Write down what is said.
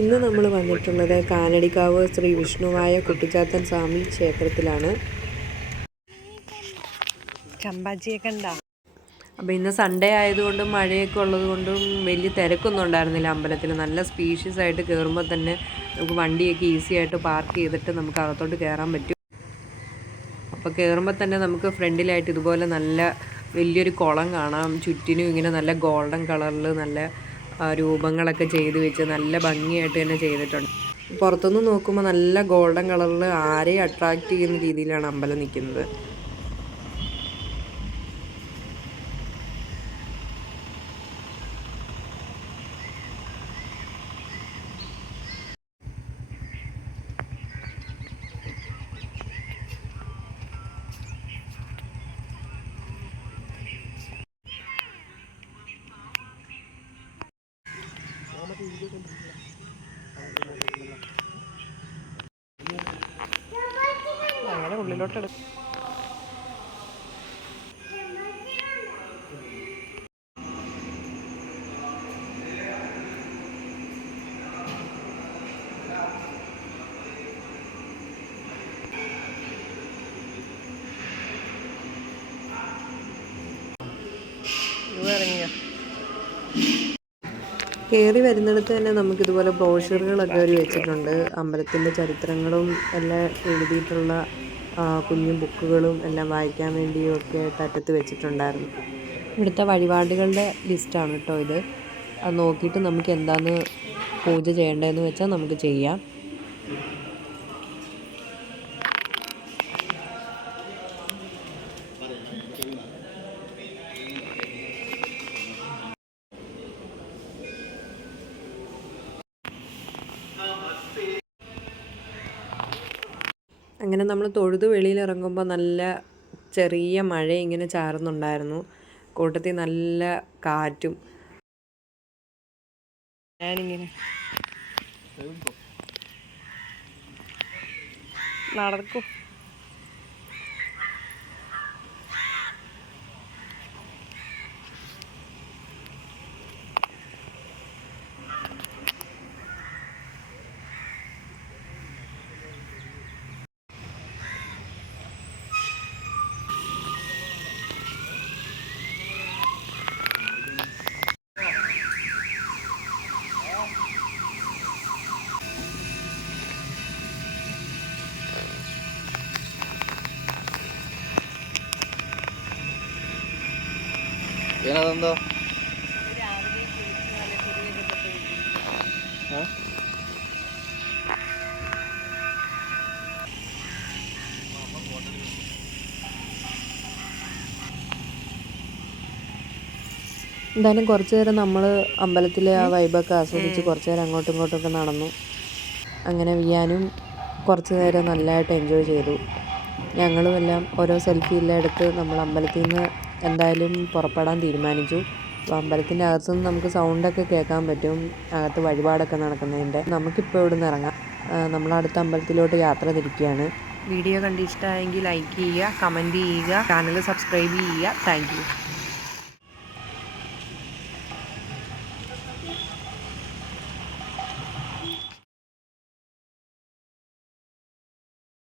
ഇന്ന് നമ്മൾ വന്നിട്ടുള്ളത് കാനടിക്കാവ് ശ്രീ വിഷ്ണുവായ കുട്ടിച്ചാത്തൻ സ്വാമി ക്ഷേത്രത്തിലാണ്. ചമ്പാച്ചിയൊക്കെ ഉണ്ടോ? അപ്പോൾ ഇന്ന് സൺഡേ ആയതുകൊണ്ടും മഴയൊക്കെ ഉള്ളതുകൊണ്ടും വലിയ തിരക്കൊന്നും ഉണ്ടായിരുന്നില്ല അമ്പലത്തിൽ. നല്ല സ്പീഷ്യസ് ആയിട്ട് കയറുമ്പോൾ തന്നെ നമുക്ക് വണ്ടിയൊക്കെ ഈസി ആയിട്ട് പാർക്ക് ചെയ്തിട്ട് നമുക്ക് അകത്തോട്ട് കയറാൻ പറ്റും. അപ്പോൾ കയറുമ്പോൾ തന്നെ നമുക്ക് ഫ്രണ്ടിലായിട്ട് ഇതുപോലെ നല്ല വലിയൊരു കുളം കാണാം. ചുറ്റിനും ഇങ്ങനെ നല്ല ഗോൾഡൻ കളറിൽ നല്ല രൂപങ്ങളൊക്കെ ചെയ്ത് വെച്ച് നല്ല ഭംഗിയായിട്ട് തന്നെ ചെയ്തിട്ടുണ്ട്. പുറത്തുനിന്ന് നോക്കുമ്പോൾ നല്ല ഗോൾഡൻ കളറിൽ ആരെയും അട്രാക്റ്റ് ചെയ്യുന്ന രീതിയിലാണ് അമ്പലം നിൽക്കുന്നത്. ഞങ്ങളുടെ ഉള്ളിലോട്ടെടുക്കും. ഇറങ്ങിയ കയറി വരുന്നിടത്ത് തന്നെ നമുക്കിതുപോലെ ബ്രോഷറുകളൊക്കെ അവർ വെച്ചിട്ടുണ്ട്. അമ്പലത്തിൻ്റെ ചരിത്രങ്ങളും എല്ലാം എഴുതിയിട്ടുള്ള കുഞ്ഞു ബുക്കുകളും എല്ലാം വായിക്കാൻ വേണ്ടിയും ഒക്കെ അറ്റത്ത് വെച്ചിട്ടുണ്ടായിരുന്നു. ഇവിടുത്തെ വഴിപാടുകളുടെ ലിസ്റ്റാണ് കേട്ടോ ഇത്. അത് നോക്കിയിട്ട് നമുക്ക് എന്താണെന്ന് പൂജ ചെയ്യേണ്ടതെന്ന് വെച്ചാൽ നമുക്ക് ചെയ്യാം. അങ്ങനെ നമ്മൾ തൊഴുത് വെളിയിലിറങ്ങുമ്പോൾ നല്ല ചെറിയ മഴ ഇങ്ങനെ ചാറുന്നുണ്ടായിരുന്നു. കൂട്ടത്തിൽ നല്ല കാറ്റും. ഞാനിങ്ങനെ നടക്കും. ಏನದಂದು എന്തായാലും കുറച്ച് നേരം നമ്മൾ അമ്പലത്തിലെ ആ വൈബൊക്കെ ആസ്വദിച്ച് കുറച്ച് നേരം അങ്ങോട്ടും ഇങ്ങോട്ടൊക്കെ നടന്നു. അങ്ങനെ വിയാനും കുറച്ച് നേരം നല്ലതായിട്ട് എൻജോയ് ചെയ്തു. ഞങ്ങളും എല്ലാം ഓരോ സെൽഫി എല്ലാം എടുത്ത് നമ്മൾ അമ്പലത്തിൽ നിന്ന് എന്തായാലും പുറപ്പെടാൻ തീരുമാനിച്ചു. അപ്പോൾ അമ്പലത്തിൻ്റെ അകത്തുനിന്ന് നമുക്ക് സൗണ്ടൊക്കെ കേൾക്കാൻ പറ്റും, അകത്ത് വഴിപാടൊക്കെ നടക്കുന്നതിൻ്റെ. നമുക്കിപ്പോൾ ഇവിടെ നിന്ന് ഇറങ്ങാം. നമ്മളടുത്ത അമ്പലത്തിലോട്ട് യാത്ര തിരിക്കുകയാണ്. വീഡിയോ കണ്ട് ഇഷ്ടമായെങ്കിൽ ലൈക്ക് ചെയ്യുക, കമൻറ്റ് ചെയ്യുക, ചാനൽ സബ്സ്ക്രൈബ് ചെയ്യുക. Thank you.